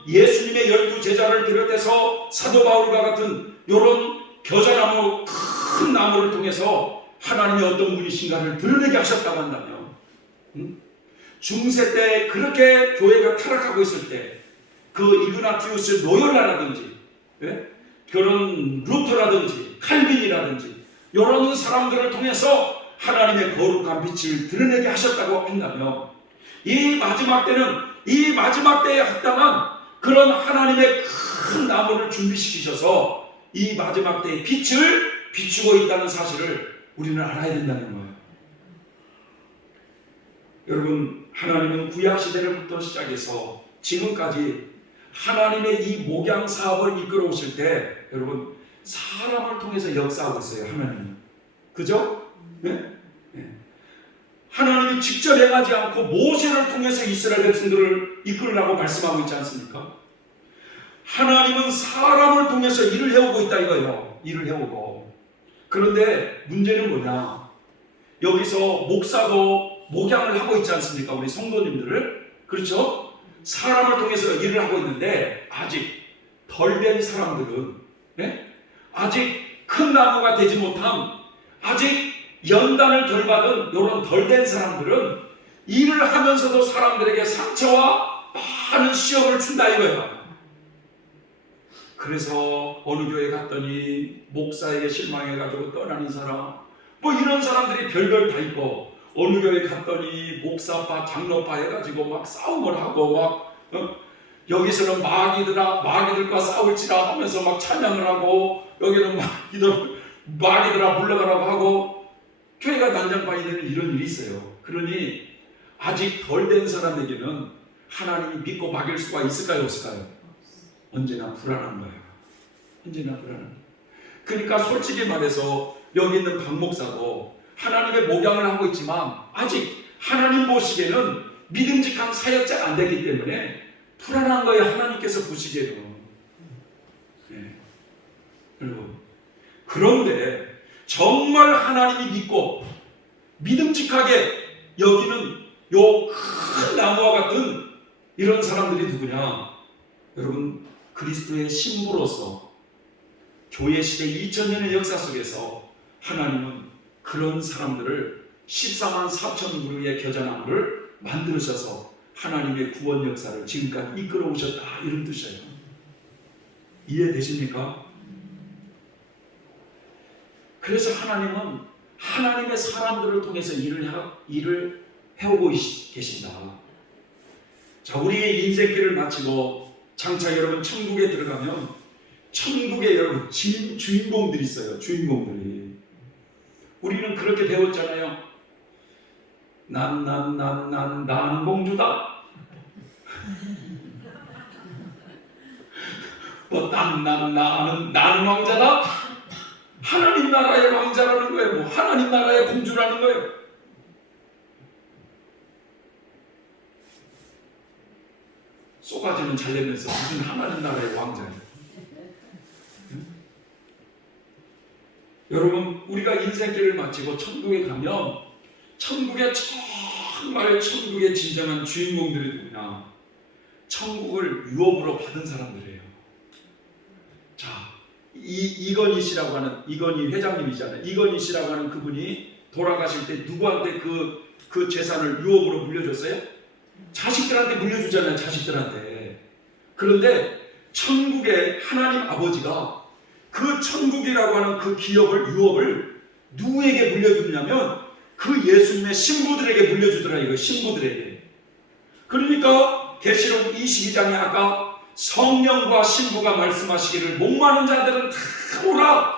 예수님의 12제자를 비롯해서 사도 바울과 같은 이런 겨자나무, 큰 나무를 통해서 하나님의 어떤 분이신가를 드러내게 하셨다고 한다면, 중세 때 그렇게 교회가 타락하고 있을 때 그 이그나티우스 로열라라든지, 그런 루터라든지 칼빈이라든지 이런 사람들을 통해서 하나님의 거룩한 빛을 드러내게 하셨다고 한다면, 이 마지막 때에 합당한 그런 하나님의 큰 나무를 준비시키셔서 이 마지막 때의 빛을 비추고 있다는 사실을 우리는 알아야 된다는 거예요. 여러분, 하나님은 구약시대로부터 시작해서 지금까지 하나님의 이 목양 사업을 이끌어 오실 때 여러분 사람을 통해서 역사하고 있어요. 하나님은. 그죠? 네? 네. 하나님이 직접 행하지 않고 모세를 통해서 이스라엘 백성들을 이끌으라고 말씀하고 있지 않습니까? 하나님은 사람을 통해서 일을 해오고 있다 이거예요. 일을 해오고. 그런데 문제는 뭐냐? 여기서 목사도 목양을 하고 있지 않습니까? 우리 성도님들을. 그렇죠? 사람을 통해서 일을 하고 있는데 아직 덜 된 사람들은, 아직 큰 나무가 되지 못한, 아직 연단을 덜 받은 이런 덜 된 사람들은 일을 하면서도 사람들에게 상처와 많은 시험을 준다 이거예요. 그래서 어느 교회 갔더니 목사에게 실망해가지고 떠나는 사람, 뭐 이런 사람들이 별별 다 있고, 어느 교회 갔더니 목사파 장로파 해가지고 막 싸움을 하고 막 여기서는 마귀들과 싸울지라 하면서 막 찬양을 하고, 여기는 마귀들아 물러가라고 하고, 교회가 난장판이 되는 이런 일이 있어요. 그러니 아직 덜 된 사람에게는 하나님이 믿고 맡길 수가 있을까요, 없을까요? 언제나 불안한 거예요. 언제나 불안한 거예요. 그러니까 솔직히 말해서 여기 있는 박 목사도 하나님의 목양을 하고 있지만 아직 하나님 보시기에는 믿음직한 사역자가 안 됐기 때문에 불안한 거예요. 하나님께서 보시기에는. 여러분, 그런데 정말 하나님이 믿고 믿음직하게 여기는 요 큰 나무와 같은 이런 사람들이 누구냐? 여러분, 그리스도의 신부로서 교회 시대 2000년의 역사 속에서 하나님은 그런 사람들을 14만 4천 그루의 겨자나무를 만드셔서 하나님의 구원 역사를 지금까지 이끌어 오셨다 이런 뜻이에요. 이해되십니까? 그래서 하나님은 하나님의 사람들을 통해서 일을 해오고 계신다. 자, 우리의 인생길을 마치고 장차 여러분 천국에 들어가면 천국에 여러분 주인공들이 있어요. 주인공들이. 우리는 그렇게 배웠잖아요. 나는 공주다. 뭐 나는 왕자다. 하나님 나라의 왕자라는 거예요. 뭐 하나님 나라의 공주라는 거예요. 쏘가지는 잘 내면서 무슨 하나님 나라의 왕자예요. 여러분, 우리가 인생길을 마치고 천국에 가면 천국의 진정한 주인공들이 누구냐? 천국을 유업으로 받은 사람들이에요. 자, 이건희 씨라고 하는, 이건희 회장님이잖아요. 이건희 씨라고 하는 그분이 돌아가실 때 누구한테 그 재산을 유업으로 물려줬어요? 자식들한테 물려주잖아요. 자식들한테. 그런데 천국의 하나님 아버지가 그 천국이라고 하는 그 기업을, 유업을 누구에게 물려주냐면 그 예수님의 신부들에게 물려주더라. 이거 신부들에게. 그러니까 계시록 22장에 아까 성령과 신부가 말씀하시기를 목마른 자들은 다 오라,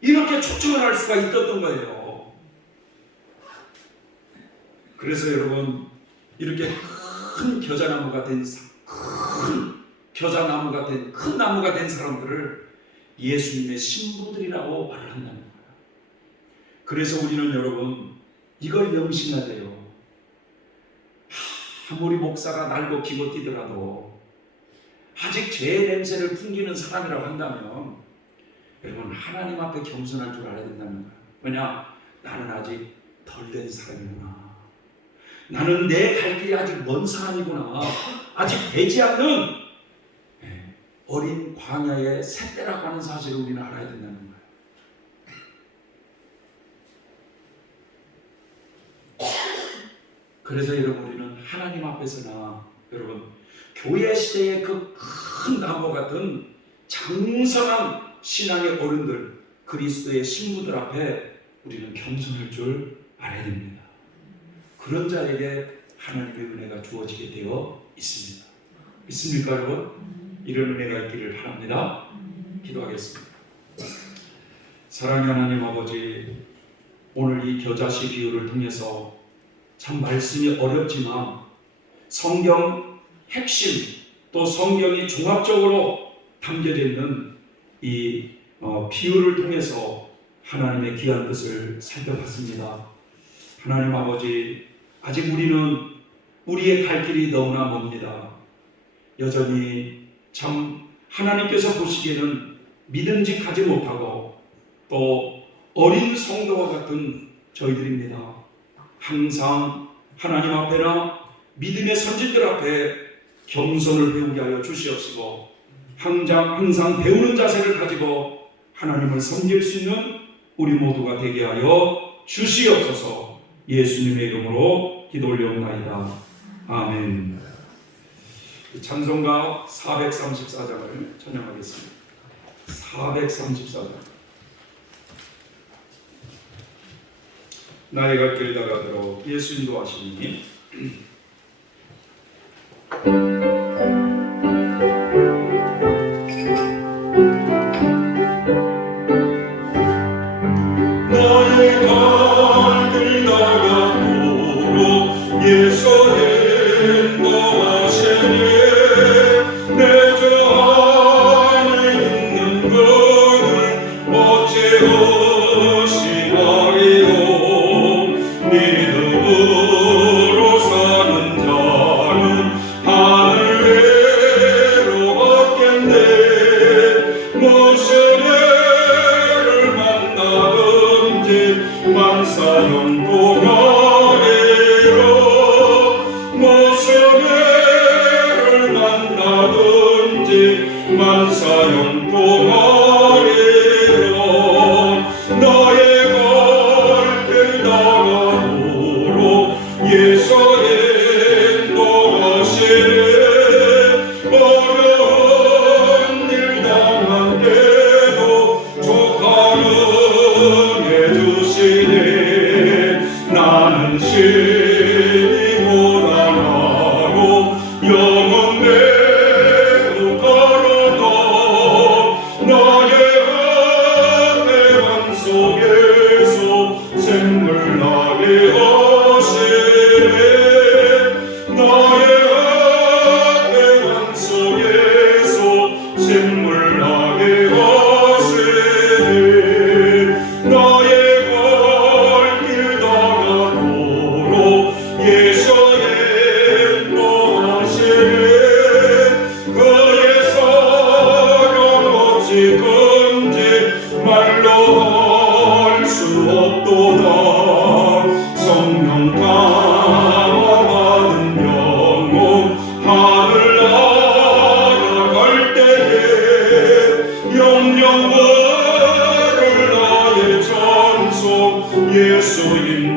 이렇게 초청을 할 수가 있었던 거예요. 그래서 여러분, 이렇게 큰 겨자나무가 된 큰 나무가 된 사람들을 예수님의 신부들이라고 말을 한다는 거예요. 그래서 우리는 여러분 이걸 명심해야 돼요. 아무리 목사가 날고 기고 뛰더라도 아직 죄의 냄새를 풍기는 사람이라고 한다면 여러분 하나님 앞에 겸손할 줄 알아야 된다는 거예요. 왜냐? 나는 아직 덜 된 사람이구나. 나는 내 갈 길이 아직 먼 사람이구나. 아직 되지 않는 어린 광야의 새떼라고 하는 사실을 우리는 알아야 된다는 거예요. 그래서 여러분 우리는 하나님 앞에서나 여러분 교회 시대의 그 큰 나무 같은 장성한 신앙의 어른들, 그리스도의 신부들 앞에 우리는 겸손할 줄 알아야 됩니다. 그런 자에게 하나님의 은혜가 주어지게 되어 있습니다. 믿습니까 여러분? 이런 은혜가 있기를 바랍니다. 기도하겠습니다. 사랑하는 하나님 아버지, 오늘 이 겨자씨 비유를 통해서 참 말씀이 어렵지만 성경 핵심, 또 성경이 종합적으로 담겨져 있는 이 비유를 통해서 하나님의 귀한 뜻을 살펴봤습니다. 하나님 아버지, 아직 우리는 우리의 갈 길이 너무나 멉니다. 여전히 참 하나님께서 보시기에는 믿음직하지 못하고 또 어린 성도와 같은 저희들입니다. 항상 하나님 앞에나 믿음의 선진들 앞에 겸손을 배우게 하여 주시옵시고 항상 배우는 자세를 가지고 하나님을 섬길 수 있는 우리 모두가 되게 하여 주시옵소서. 예수님의 이름으로 기도 올려옵나이다. 아멘. 찬송가 434장을 찬양하겠습니다. 434장. 나의 갈 길 다가도록 예수 인도하시니 나의 갈 길 다가도록 예수 인도하시니 내 주 안에 있는 것은 어찌없이 아리오. 믿음으로 사는 자는 하늘 외로 받겠네. 무슨 애를 만나든지 만사형통 아래로, 무슨 애를 만나든지 만사형통 아래로. 나의 갈 길 다가도록 예수 인도하시네. 어려운 일 당할 때도 족하는 해 주시네. 나는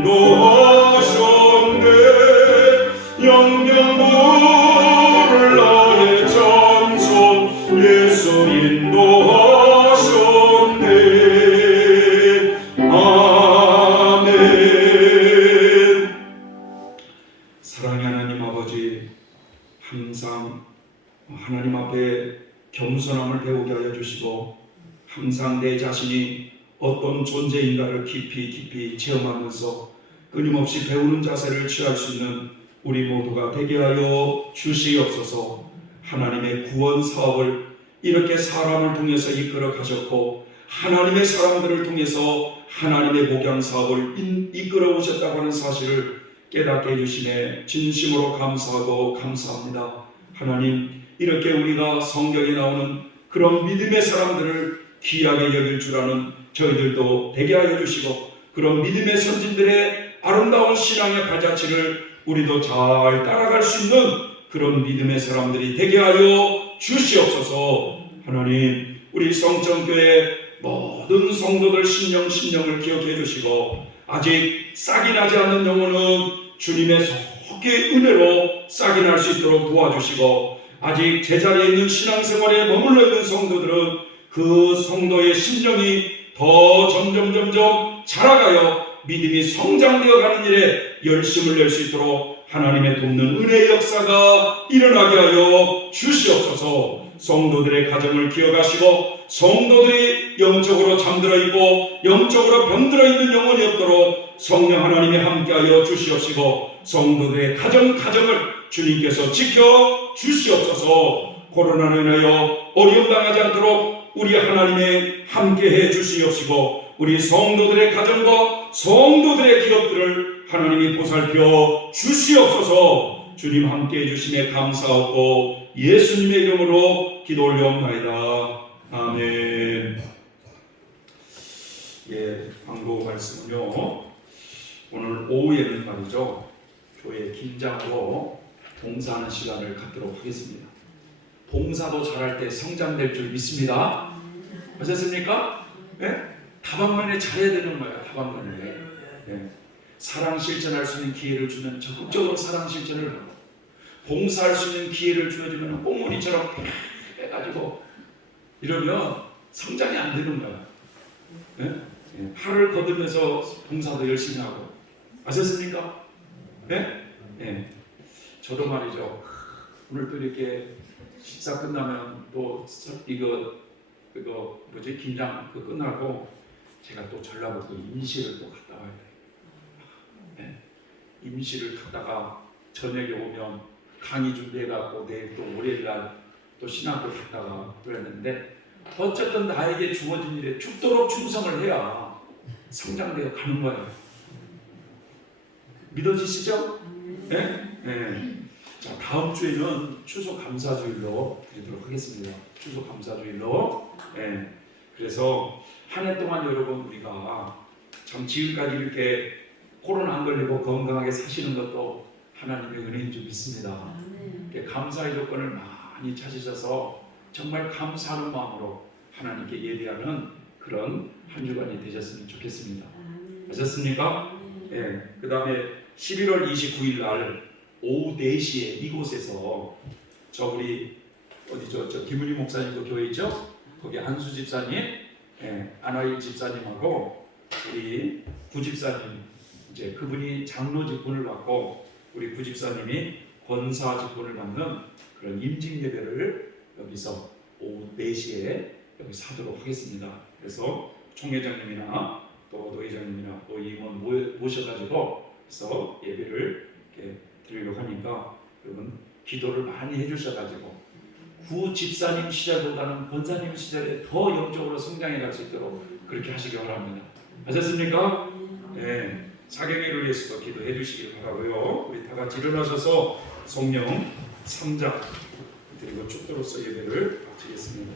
인도하셨네. 영영 모를 나의 찬송 예수 인도하셨네. 아멘. 사랑의 하나님 아버지, 항상 하나님 앞에 겸손함을 배우게 하여 주시고, 항상 내 자신이 어떤 존재인가를 깊이 체험하면서 끊임없이 배우는 자세를 취할 수 있는 우리 모두가 되게 하여 주시옵소서. 하나님의 구원 사업을 이렇게 사람을 통해서 이끌어 가셨고, 하나님의 사람들을 통해서 하나님의 목양 사업을 이끌어 오셨다고 하는 사실을 깨닫게 해주시네 진심으로 감사하고 감사합니다. 하나님, 이렇게 우리가 성경에 나오는 그런 믿음의 사람들을 귀하게 여길 줄 아는 저희들도 되게 하여 주시고, 그런 믿음의 선진들의 아름다운 신앙의 발자취를 우리도 잘 따라갈 수 있는 그런 믿음의 사람들이 되게 하여 주시옵소서. 하나님, 우리 성전교회 모든 성도들 심령을 기억해 주시고, 아직 싹이 나지 않는 영혼은 주님의 속히 은혜로 싹이 날 수 있도록 도와주시고, 아직 제자리에 있는 신앙생활에 머물러 있는 성도들은 그 성도의 심령이 더 점점 자라가여 믿음이 성장되어 가는 일에 열심을 낼 수 있도록 하나님의 돕는 은혜의 역사가 일어나게 하여 주시옵소서. 성도들의 가정을 기억하시고, 성도들이 영적으로 잠들어 있고 영적으로 병들어 있는 영혼이 없도록 성령 하나님이 함께하여 주시옵시고, 성도들의 가정을 주님께서 지켜 주시옵소서. 코로나로 인하여 어려움 당하지 않도록 우리 하나님의 함께해 주시옵시고, 우리 성도들의 가정과 성도들의 기업들을 하나님이 보살펴 주시옵소서. 주님 함께해 주심에 감사하고 예수님의 이름으로 기도 올려옵나이다. 아멘. 예, 광고 말씀은요, 오늘 오후에는 말이죠, 교회 긴장으로 봉사하는 시간을 갖도록 하겠습니다. 봉사도 잘할 때 성장될 줄 믿습니다. 아셨습니까? 예? 다방면에 잘해야 되는 거예요. 다방면에. 예. 사랑 실천할 수 있는 기회를 주면 적극적으로 사랑 실천을 하고, 봉사할 수 있는 기회를 주어지면 꽁무니처럼 빼가지고 이러면 성장이 안 되는 거야. 예? 예. 팔을 걷으면서 봉사도 열심히 하고. 아셨습니까? 예? 예. 저도 말이죠, 오늘 또 이렇게 식사 끝나면 또 이거 뭐지, 김장 끝나고 제가 또 전라북도 임시를 또 갔다 와야 돼요. 네. 임시를 갔다가 저녁에 오면 강의 준비해갖고 내일 또 월요일날 또 신학교 갔다가 그랬는데, 어쨌든 나에게 주어진 일에 죽도록 충성을 해야 성장되어 가는 거예요. 믿어지시죠? 네? 네. 자, 다음 주에는 추수 감사주일로 드리도록 하겠습니다. 추수 감사주일로. 네. 그래서 한 해 동안 여러분, 우리가 참 지금까지 이렇게 코로나 안 걸리고 건강하게 사시는 것도 하나님의 은혜인 줄 믿습니다. 감사의 조건을 많이 찾으셔서 정말 감사하는 마음으로 하나님께 예배하는 그런 한 주간이 되셨으면 좋겠습니다. 아셨습니까? 네. 그 다음에 11월 29일 날 오후 4시에 이곳에서 우리 어디죠? 김은희 목사님도 교회 있죠? 거기 한수 집사님, 안화일 집사님하고 우리 구집사님, 이제 그분이 장로 직분을 받고 우리 구집사님이 권사 직분을 받는 그런 임직 예배를 여기서 오후 4시에 여기서 하도록 하겠습니다. 그래서 총회장님이나 또 노회장님이나 또 임원 모셔가지고 그래서 예배를 이렇게 드리려고 하니까 여러분 기도를 많이 해주셔가지고 구 집사님 시절보다는 권사님 시절에 더 영적으로 성장해 갈 수 있도록 그렇게 하시기 바랍니다. 아셨습니까? 네, 사경회를 위해서도 기도해 주시기 바라고요. 우리 다 같이 일어나셔서 성령 3장 그리고 축도로서 예배를 마치겠습니다.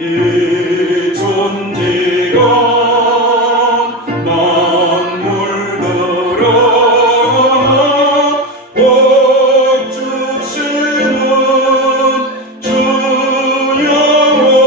이 존재가 복 주시는 주 영원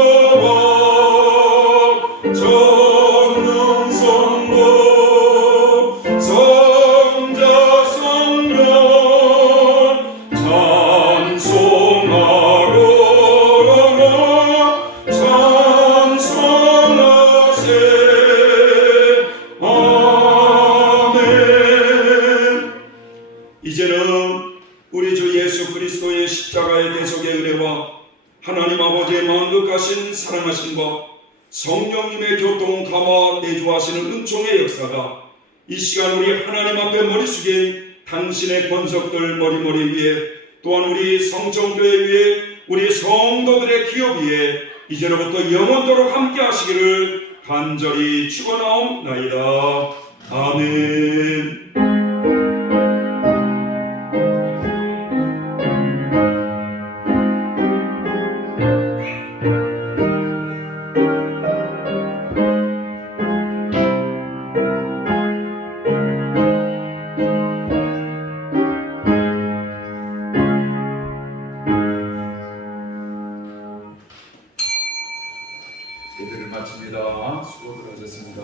양극하신 사랑하심과 성령님의 교통 감화 내주하시는 은총의 역사가 이 시간 우리 하나님 앞에 머리 숙인 당신의 권속들 머리머리 위에 또한 우리 성정교회 위에 우리 성도들의 기업 위에 이제로부터 영원토록 함께 하시기를 간절히 축원하옵나이다. 아멘. 예배를 마칩니다. 수고들 하셨습니다.